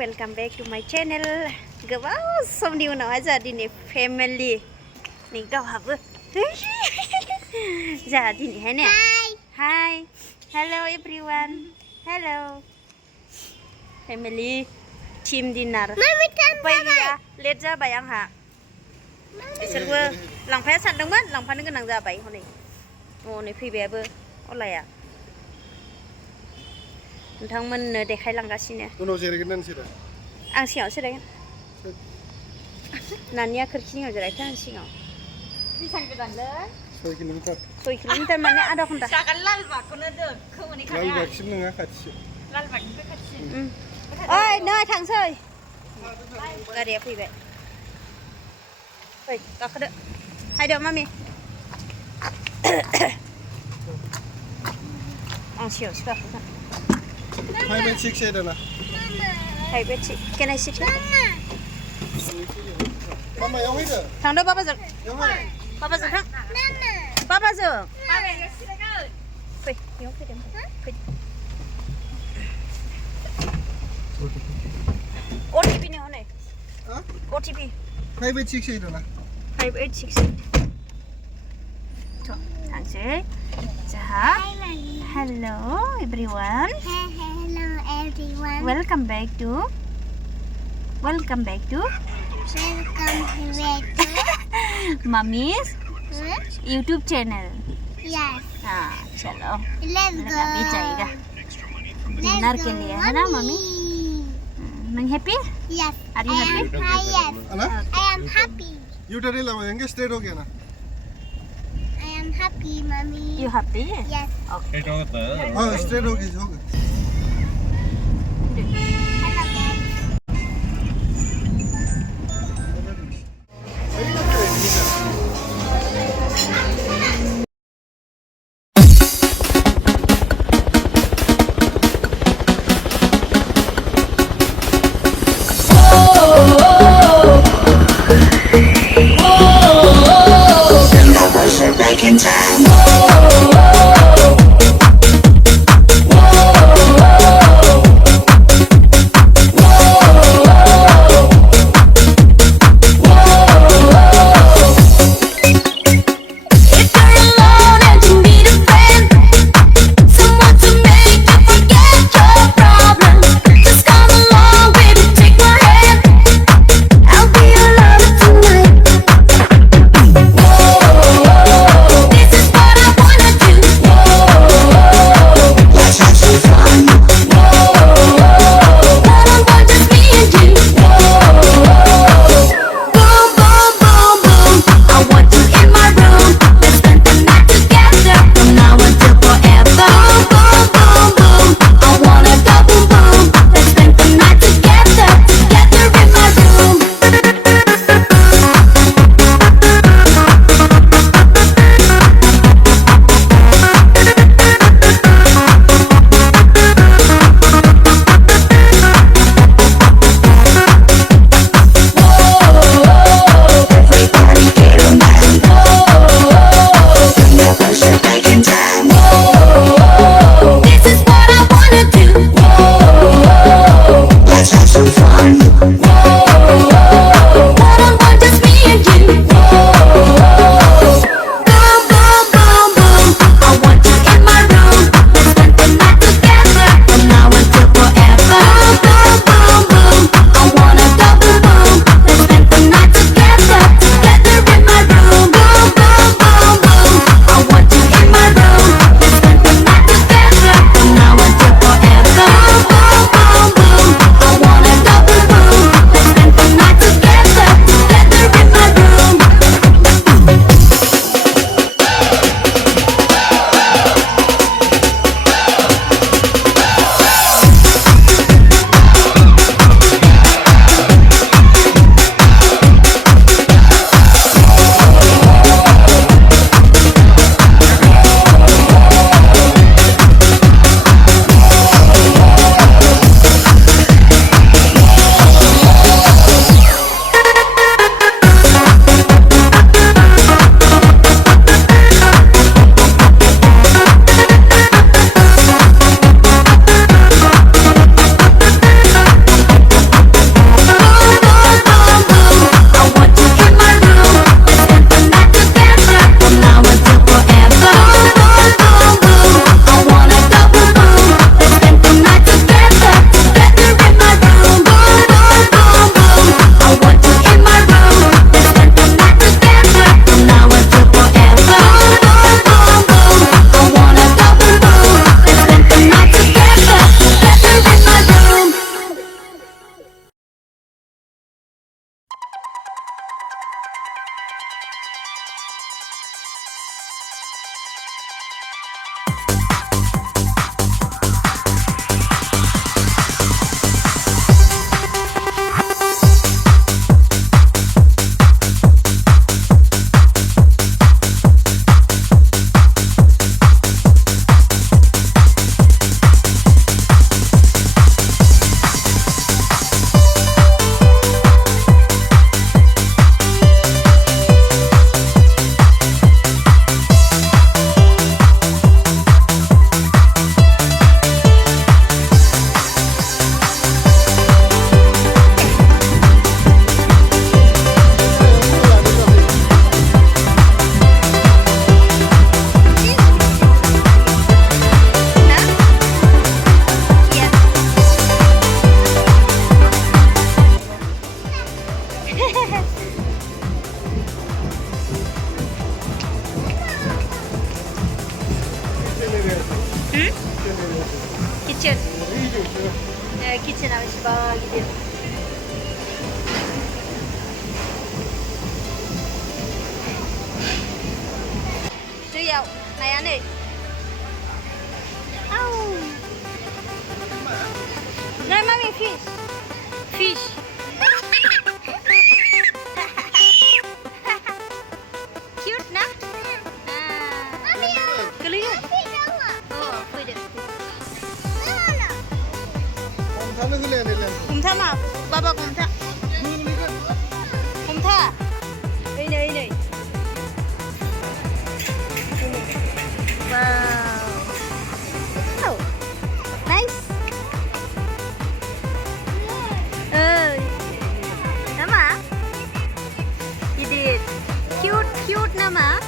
welcome back to my channel. Gwbao somni unao aja dini family ni gawhabu. Ja dini hai ne. Hi. Hello everyone. Hello. Family team dinner. Baiklah, lihat जाबाय आंहा. बिसोरबो लांफाया सानदोंमोन लांफानो गोनां जाबाय हनै. हनै फैबायाबो अलाया. नोंथांमोननो देखायलांगासिनो. उनाव जिरायगोन ना नोंसोरो? आं सिगाङाव जिरायगोन. नानिया खोरखिनियाव जिरायथों आं सिगाङाव. बेसेबां गोजानलै? 6 किल'मिटार. 6 किल'मिटार माने आधा घन्टा. जागोन लालबागखौनो दोन खोमोनि खानाया. लालबागसिम नङा खाथिसो. लालबागनिफ्राय खाथिसिन. ओइ नै थांसै. गारिया फैबाय. फै गाखोदो. हायदो मामि. आं सिगाङावसो गाखोगोन. 5 and 6 ada lah. Hai beci, can I sit here? Mama yang mana? Thang đâu Papa dừng. Yang mana? Papa dừng thang. Papa dừng. Phê, nhón phê điểm. Phê. OTP này hôm nay. Hả? OTP. 5 and 6 ada lah. 586. Tuh, thang sih. Jah. Hello everyone. Hello everyone. Welcome back to Mommy's YouTube channel. Yes. हाँ चलो Let's go. अभी जाएगा dinner के लिए है ना mummy मैं happy Yes. Are you happy? Yes. Ana? I am happy. You tadi lah, yang straight हो गया ना? I am happy, mommy. you happy Yes. okay हाँ straight हो गया. Hello guys. Back in time. This is Kitchen. Kitchen beseban gidiyor. Tuyau, này này. Au. Này mami fish. Fish. Cute na? Kelihat. Oh, pwede. Kumtha na huli nila. Kumtha ma, baba kumtha. Kumtha. Ini. Wow. Oh, nice. Nama? You did. Cute nama.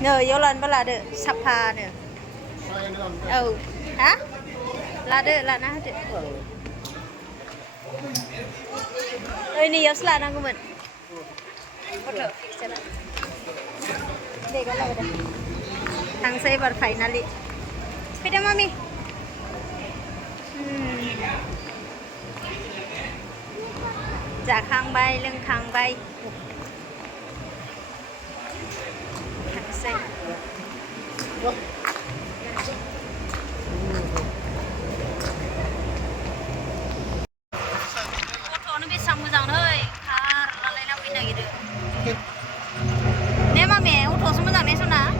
Nè, vô lên bắt là được sập hà nè. Hả? Là được là nó được. Ơi nè, là nó của mình. Bắt đầu sẽ là. Đây có lại đây. Thằng xe bật phải nali. Pida mami. Dạ khang bay, lưng khang bay. Nó biết xong rồi thôi, là lấy nào này được. Nếu mà mẹ ô tô xong rồi này sao nào?